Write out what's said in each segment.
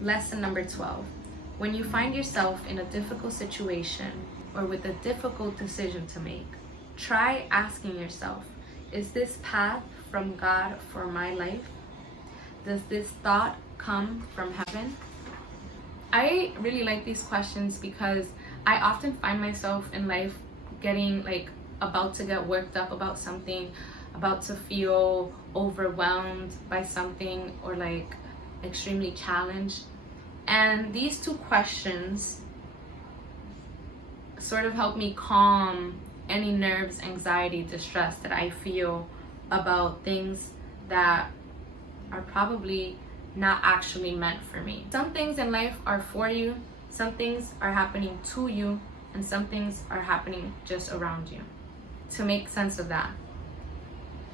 Lesson number 12. When you find yourself in a difficult situation or with a difficult decision to make, try asking yourself, is this path from God for my life? Does this thought come from heaven? I really like these questions because I often find myself in life getting about to get worked up about something, about to feel overwhelmed by something, or extremely challenged. And these two questions sort of help me calm any nerves, anxiety, distress that I feel about things that are probably not actually meant for me. Some things in life are for you, some things are happening to you, and some things are happening just around you. To make sense of that,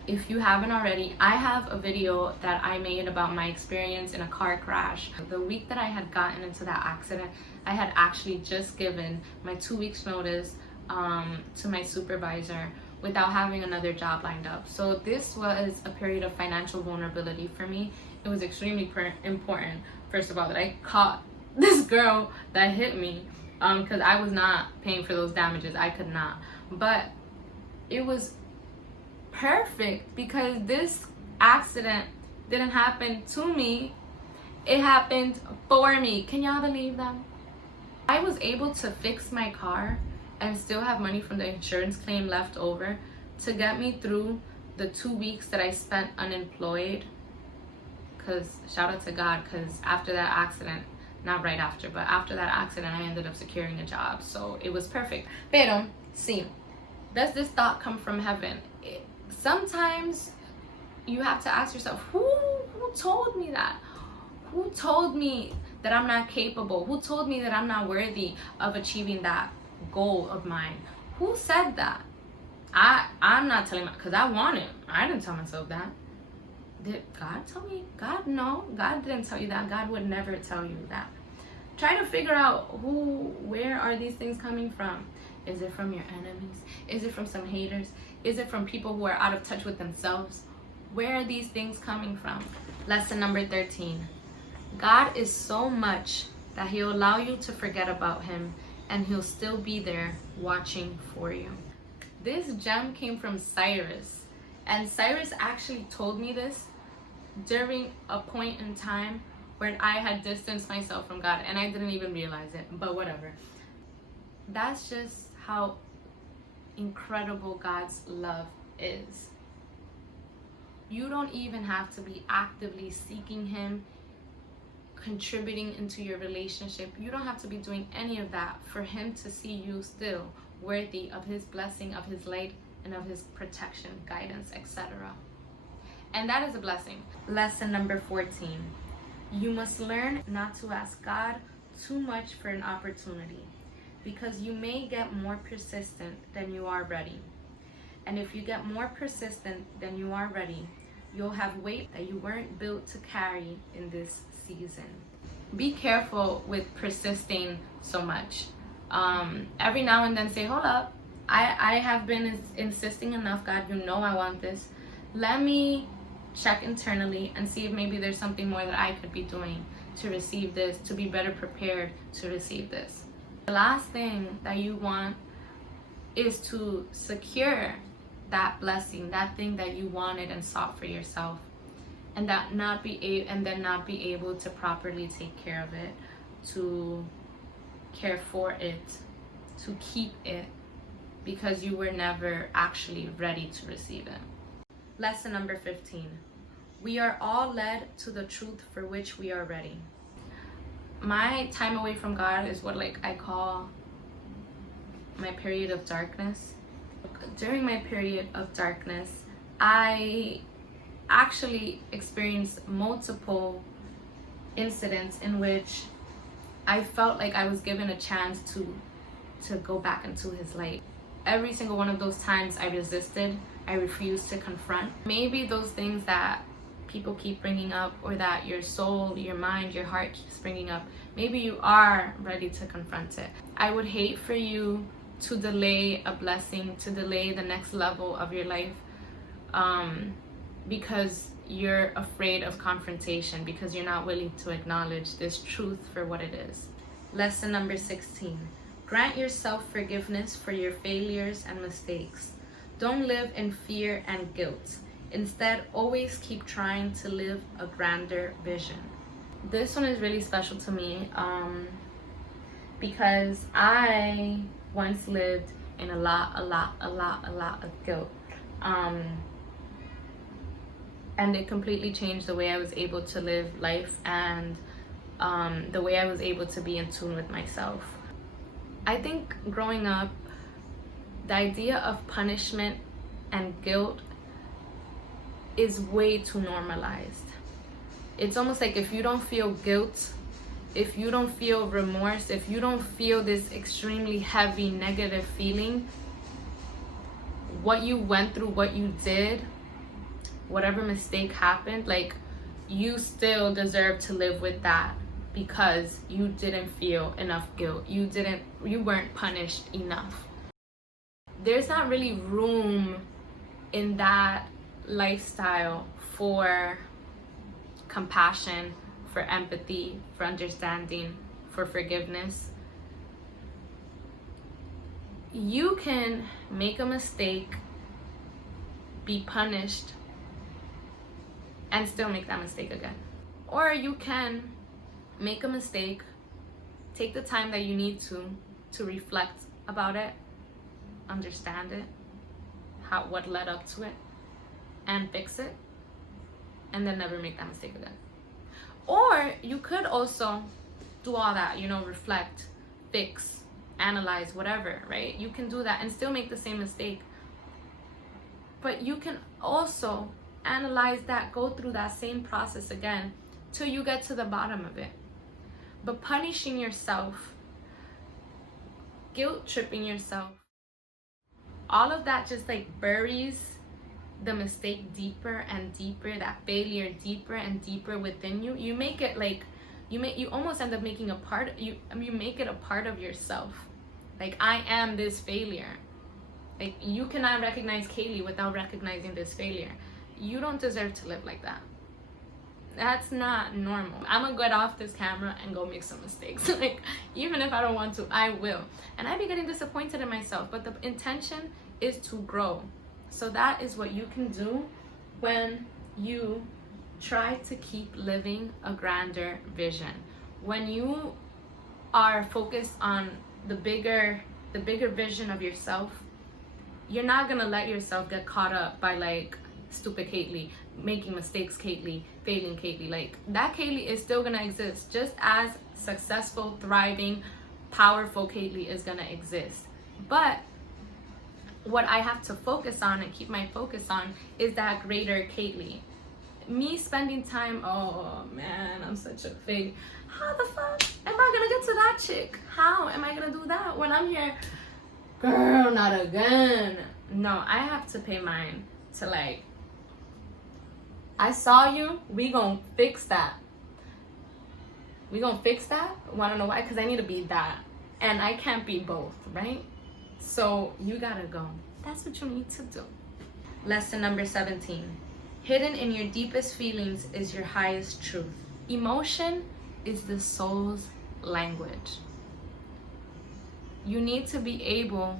if you haven't already, I have a video that I made about my experience in a car crash. The week that I had gotten into that accident, I had actually just given my 2 weeks notice to my supervisor without having another job lined up. So this was a period of financial vulnerability for me. It was extremely important, first of all, that I caught this girl that hit me, because I was not paying for those damages. I could not. But it was perfect because this accident didn't happen to me, it happened for me. Can y'all believe that? I was able to fix my car and still have money from the insurance claim left over to get me through the 2 weeks that I spent unemployed. Because shout out to God, because after that accident, not right after, but after that accident, I ended up securing a job. So it was perfect. Pero, sí, does this thought come from heaven? Sometimes you have to ask yourself, who told me that? Who told me that I'm not capable? Who told me that I'm not worthy of achieving that goal of mine? Who said that? I'm not telling because I want it. I didn't tell myself that. Did God tell me? God, no. God didn't tell you that. God would never tell you that. Try to figure out where are these things coming from? Is it from your enemies? Is it from some haters? Is it from people who are out of touch with themselves? Where are these things coming from? Lesson number 13. God is so much that He'll allow you to forget about Him, and He'll still be there watching for you. This gem came from Cyrus, and Cyrus actually told me this during a point in time when I had distanced myself from God, and I didn't even realize it, but whatever. That's just how incredible God's love is. You don't even have to be actively seeking Him, contributing into your relationship. You don't have to be doing any of that for Him to see you still worthy of His blessing, of His light, and of His protection, guidance, etc. And that is a blessing. Lesson number 14. You must learn not to ask God too much for an opportunity, because you may get more persistent than you are ready. And if you get more persistent than you are ready, you'll have weight that you weren't built to carry in this season. Be careful with persisting so much. Every now and then say, hold up, I have been insisting enough, God, you know I want this. Let me check internally and see if maybe there's something more that I could be doing to receive this, to be better prepared to receive this. The last thing that you want is to secure that blessing, that thing that you wanted and sought for yourself, and then not be able to properly take care of it, to care for it, to keep it, because you were never actually ready to receive it. Lesson number 15. We are all led to the truth for which we are ready. My time away from God is what I call my period of darkness. During my period of darkness, I actually experienced multiple incidents in which I felt like I was given a chance to go back into His light. Every single one of those times I resisted, I refused to confront. Maybe those things that people keep bringing up, or that your soul, your mind, your heart keeps bringing up, maybe you are ready to confront it. I would hate for you to delay a blessing, to delay the next level of your life, because you're afraid of confrontation because you're not willing to acknowledge this truth for what it is. Lesson number 16. Grant yourself forgiveness for your failures and mistakes. Don't live in fear and guilt. Instead, always keep trying to live a grander vision. This one is really special to me because I once lived in a lot of guilt. And it completely changed the way I was able to live life and the way I was able to be in tune with myself. I think growing up, the idea of punishment and guilt is way too normalized. It's almost like if you don't feel guilt, if you don't feel remorse, if you don't feel this extremely heavy negative feeling, what you went through, what you did, whatever mistake happened, like, you still deserve to live with that because you didn't feel enough guilt. You weren't punished enough. There's not really room in that lifestyle for compassion, for empathy, for understanding, for forgiveness. You can make a mistake, be punished, and still make that mistake again. Or you can make a mistake, take the time that you need to reflect about it, understand it, what led up to it, and fix it, and then never make that mistake again. Or you could also do all that, reflect, fix, analyze, whatever, right? You can do that and still make the same mistake. But you can also analyze that, go through that same process again till you get to the bottom of it. But punishing yourself, guilt tripping yourself, all of that just like buries the mistake deeper and deeper, that failure deeper and deeper within you. You make it like you almost end up making you make it a part of yourself. Like, I am this failure. Like, you cannot recognize Kaylee without recognizing this failure. You don't deserve to live like that. That's not normal. I'm gonna get off this camera and go make some mistakes. Like, even if I don't want to, I will. And I be getting disappointed in myself, but the intention is to grow. So that is what you can do when you try to keep living a grander vision. When you are focused on the bigger vision of yourself, you're not gonna let yourself get caught up by like stupid Kaylee, making mistakes Kaylee, failing Kaylee. Like, that Kaylee is still gonna exist, just as successful, thriving, powerful Kaylee is gonna exist. But what I have to focus on and keep my focus on is that greater Kaylee. Me spending time, oh man, I'm such a fake. How the fuck am I gonna get to that chick? How am I gonna do that when I'm here? Girl, not again. No, I have to pay mine to like, I saw you, we gonna fix that. We gonna fix that? Wanna know why? Because I need to be that. And I can't be both, right? So you gotta go. That's what you need to do. Lesson number 17. Hidden in your deepest feelings is your highest truth. Emotion is the soul's language. You need to be able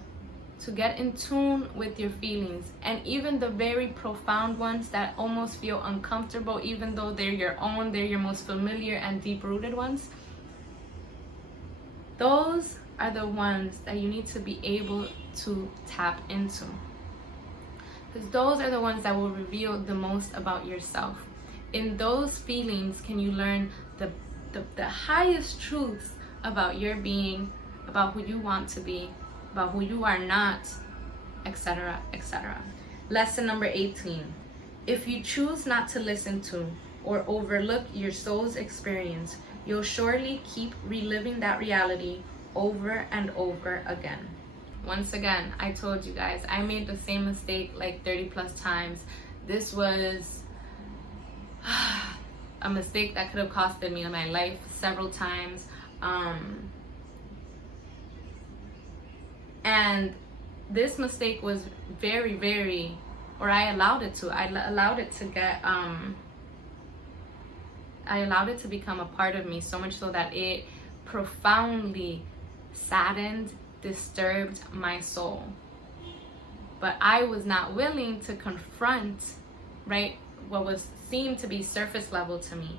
to get in tune with your feelings, and even the very profound ones that almost feel uncomfortable, even though they're your own, they're your most familiar and deep-rooted ones. Those are the ones that you need to be able to tap into, because those are the ones that will reveal the most about yourself. In those feelings can you learn the highest truths about your being, about who you want to be, about who you are not, etc., etc. Lesson number 18. If you choose not to listen to or overlook your soul's experience, you'll surely keep reliving that reality over and over again. Once again, I told you guys, I made the same mistake like 30 plus times. This was a mistake that could have costed me my life several times. And this mistake was very, very or I allowed it to. I allowed it to get, I allowed it to become a part of me, so much so that it profoundly saddened, disturbed my soul. But I was not willing to confront, right, what was seemed to be surface level to me.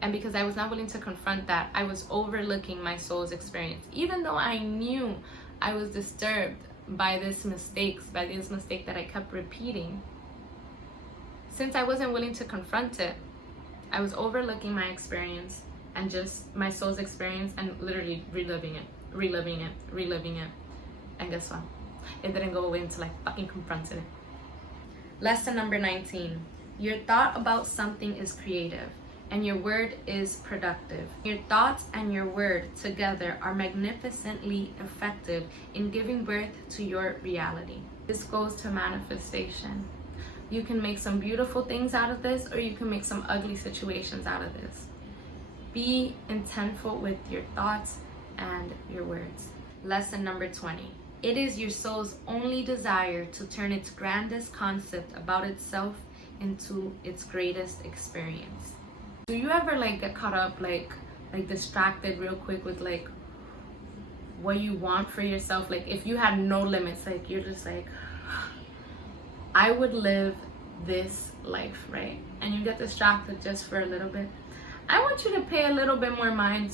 And because I was not willing to confront that, I was overlooking my soul's experience. Even though I knew I was disturbed by this mistake that I kept repeating. Since I wasn't willing to confront it, I was overlooking my experience and just my soul's experience and literally reliving it. And guess what? It didn't go away until I fucking confronted it. Lesson number 19. Your thought about something is creative and your word is productive. Your thoughts and your word together are magnificently effective in giving birth to your reality. This goes to manifestation. You can make some beautiful things out of this, or you can make some ugly situations out of this. Be intentful with your thoughts and your words. Lesson number 20. It is your soul's only desire to turn its grandest concept about itself into its greatest experience. Do you ever get caught up, like distracted real quick with what you want for yourself? Like if you had no limits, you're just I would live this life, right? And you get distracted just for a little bit. I want you to pay a little bit more mind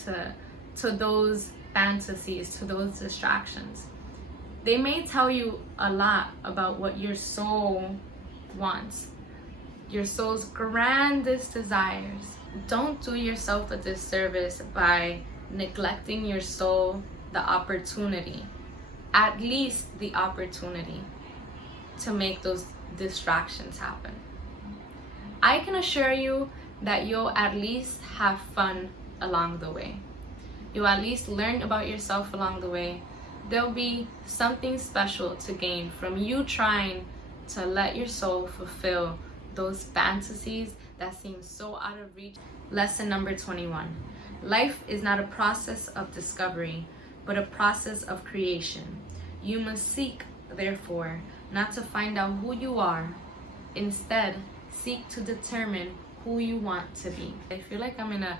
to those fantasies, to those distractions. They may tell you a lot about what your soul wants, your soul's grandest desires. Don't do yourself a disservice by neglecting your soul the opportunity, at least the opportunity, to make those distractions happen. I can assure you that you'll at least have fun along the way. You'll at least learn about yourself along the way. There'll be something special to gain from you trying to let your soul fulfill those fantasies that seem so out of reach. Lesson number 21. Life is not a process of discovery, but a process of creation. You must seek, therefore, not to find out who you are. Instead, seek to determine who you want to be. I feel like I'm in a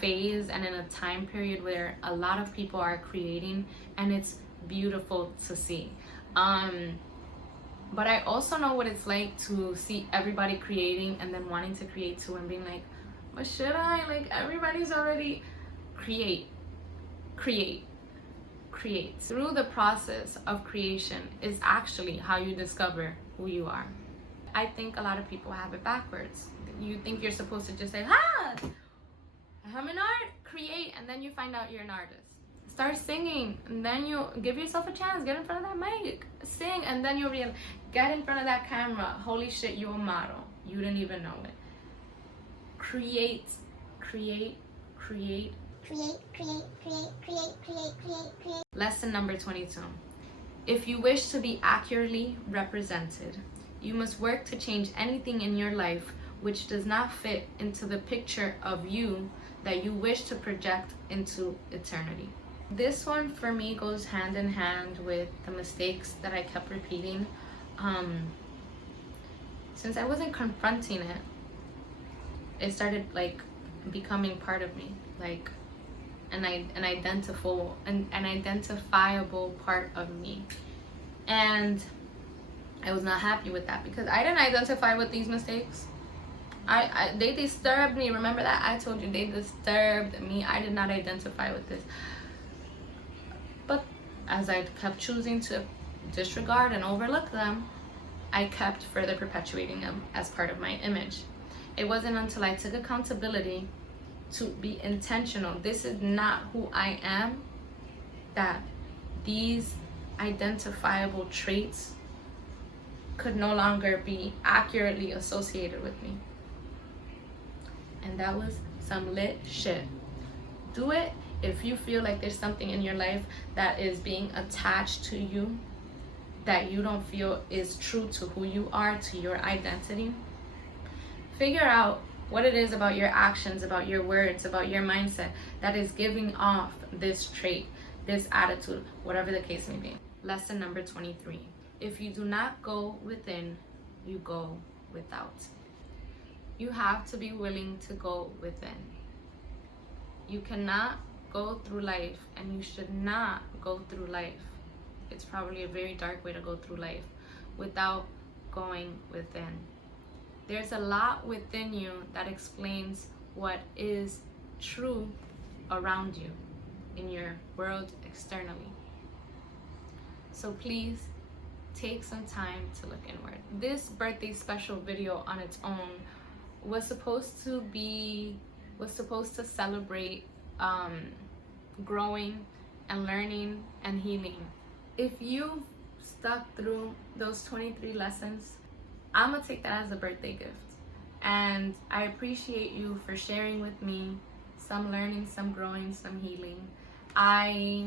phase and in a time period where a lot of people are creating, and it's beautiful to see. But I also know what it's like to see everybody creating and then wanting to create too and being like, but should I? Everybody's already create. Through the process of creation is actually how you discover who you are. I think a lot of people have it backwards. You think you're supposed to just say, I'm an art, create, and then you find out you're an artist. Start singing, and then you give yourself a chance. Get in front of that mic, sing, and then you'll realize, get in front of that camera. Holy shit, you're a model. You didn't even know it. Create. Lesson number 22. If you wish to be accurately represented, you must work to change anything in your life which does not fit into the picture of you that you wish to project into eternity. This one for me goes hand in hand with the mistakes that I kept repeating. Since I wasn't confronting it, it started becoming part of me, an identifiable part of me. And I was not happy with that because I didn't identify with these mistakes. They disturbed me. Remember that? I told you they disturbed me. I did not identify with this. But as I kept choosing to disregard and overlook them, I kept further perpetuating them as part of my image. It wasn't until I took accountability to be intentional. This is not who I am, that these identifiable traits could no longer be accurately associated with me. And that was some lit shit. Do it if you feel like there's something in your life that is being attached to you that you don't feel is true to who you are, to your identity. Figure out what it is about your actions, about your words, about your mindset that is giving off this trait, this attitude, whatever the case may be. Lesson number 23. If you do not go within, you go without. You have to be willing to go within. You cannot go through life, and you should not go through life. It's probably a very dark way to go through life without going within. There's a lot within you that explains what is true around you in your world externally. So please take some time to look inward. This birthday special video on its own was supposed to celebrate growing and learning and healing. If you've stuck through those 23 lessons, I'm gonna take that as a birthday gift. And I appreciate you for sharing with me some learning, some growing, some healing. I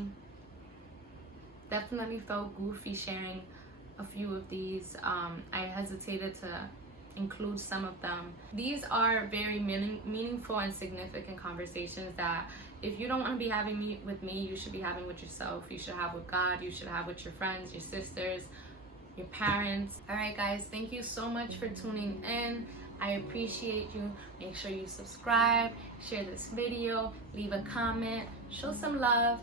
definitely felt goofy sharing a few of these. I hesitated to include some of them. These are very meaningful and significant conversations that if you don't want to be having with me, you should be having with yourself. You should have with God. You should have with your friends, your sisters, your parents. All right, guys, thank you so much for tuning in. I appreciate you. Make sure you subscribe, share this video, leave a comment, show some love.